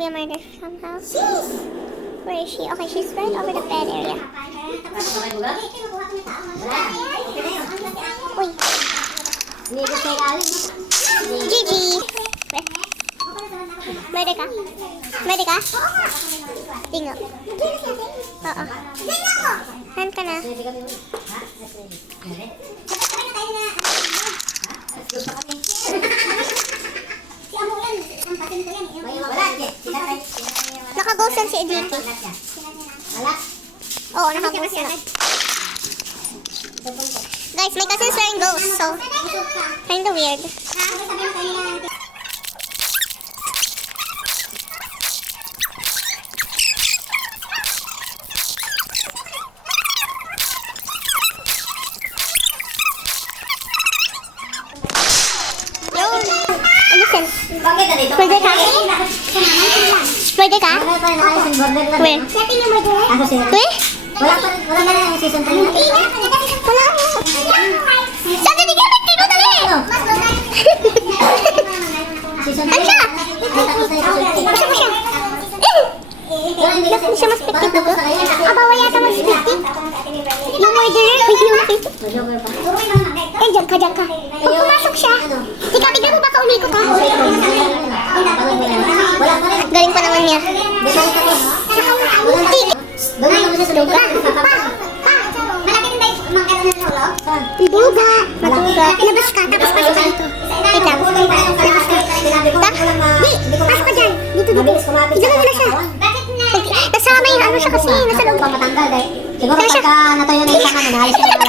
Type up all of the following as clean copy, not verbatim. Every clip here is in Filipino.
be a murder somehow. Where is she? Okay, she's right over the bed area. Uy. Gigi! Murder ka? Murder ka? Tingo. Oo. Saan ka na? Naka-ghost yan si Edith. Oo, naka-ghost na. Guys, may cousins wearing ghost, so kinda weird. Listen. Murder ka? Murder ka? Where? Where? Wala na yung season 3. Wala. Saan na nigamit? Tino dali! Ano siya? Basta mo siya. Hindi siya mas-spectate na ko. Bawal yata mas-spectate. Yung murderer, pwede yung nakita. Eh, dyan ka. Pag pumasok siya, tignan mo baka umikot ha. Galing pa naman niya. Duga. Duga. Matuga. Ilabas ka, tapos pasok ka dito. Wait lang. Ilabas ka. Di, pasok ka dyan. Dito. Tignan mo na siya. Nasama yung ano siya kasi, nasa loob. Siguro pagka natuyo na yung sanga, nanahalis ka na lang.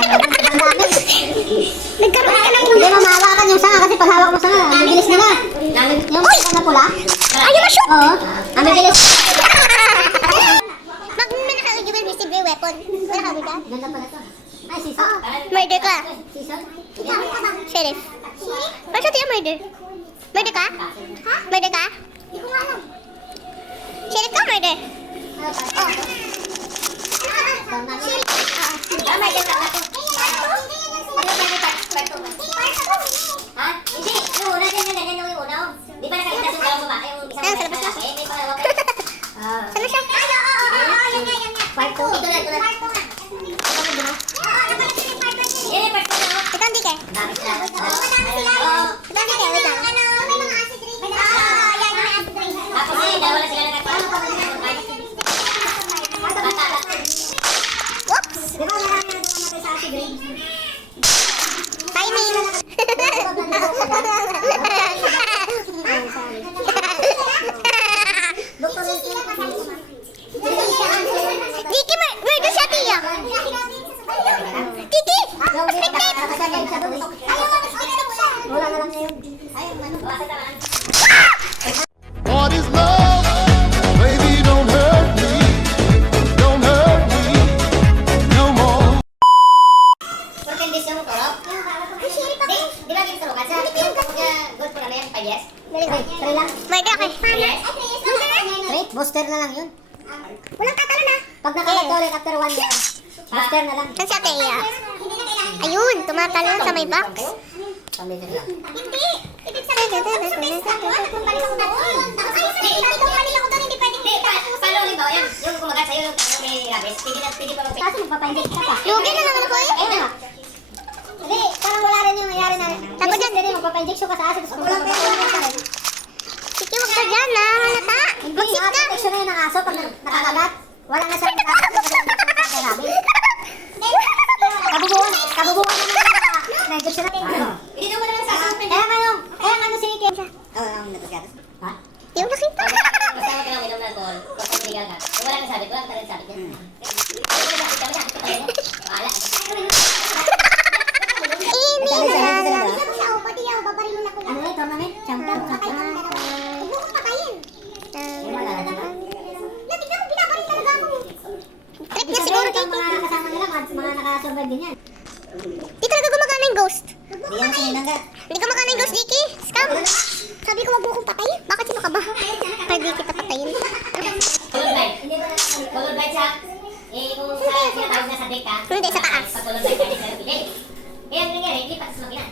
Nagkaroon ka ng Hindi mo mahawakan yung sanga kasi pag hawak mo sanga, ang bibilis nila. Yung sanga na pula. Ayaw na shoot! Oo, ang bibilis. Pag may naka-give and receive your weapon, wala ka ba? Ganda pala to. Ay, season. Murder ka. Season? Sheriff. Bakit siya murder? Murder ka? Ha? Murder ka? Hindi ko alam. Sheriff ka murder? Oo. Murder ka. Ha? Hindi. Yung una din yung ganyan yung una. Di ba nakaligtas yung dalawang babae? Yung isang Sa labas na? may pangalawa. Saan na siya? Yan nga. Part 2. Ito na. Ito ang dike. Bakit na? Ito ang dike. Wait lang. Tapos eh, dalawa sila nagkakaroon. Whoops! Di ba marami na namatay sa Ate Grace? Timing! Diki, murder siya, Tia! Diki! Wala na lang ngayon. What is love? Baby, don't hurt me. Don't hurt me no more. Portendis yung torok? Di ba dito ka? Sa good for a 5 years? Try lang. Murder ka. Try? Booster na lang yun. Walang tatalo na. Pag nakalag ulit after 1 year, booster na lang. Saan si Ate Iya? Ayun, tumatalon sa may box. Pamilya lang. Hindi! Ibig sabihin, kung balik ako doon. Kung balik ako doon, hindi pwedeng Hindi, paano halimbawa yan? Yung kumagat sa'yo yung may rabies, pwede pa mag-pick. Kaso magpapainject ka pa. Lugi na naman ako eh. Ayun na. Hindi, parang wala rin yung nangyari na. Tapos yan. Hindi, magpapa-injection ka sa asin. Tapos walang pera. Sige, huwag ka dyan ha. Halata. Hindi, Mag-sit yung ka. protection na yun ng aso pag nakakagat. Wala na siya may rabies. Kabubuhan na na-injection natin. Hindi naman naman sa asin. Kaya ano si Kim? Oo, ang natasgatas. Ha? Di mo nakita. Basta wag ka lang inom ng alcohol. Kung illegal ka. Kung wala kang sabit, wala kang sabit yan. Wala. Ini na lang. Ano yun? Tournament? Champion? Huwag mo kong patayin. Trip niya siguro Yung dito. mga kasama nila, mga nakasurvive din yan. Di talaga gumagana yung ghost. Hindi yan sinangga. Hindi gumagana yung ghost, Diki. Scam. Sabi ko wag mo kong patayin. Bakit sino ka ba? Pwede kita patayin. Color light. Color light siya. Eh, kung sa sinatawag na sa deck ka. Hindi, sa taas. Pag color light ka, hindi. Kaya ang nangyari, hindi pa sa makinan.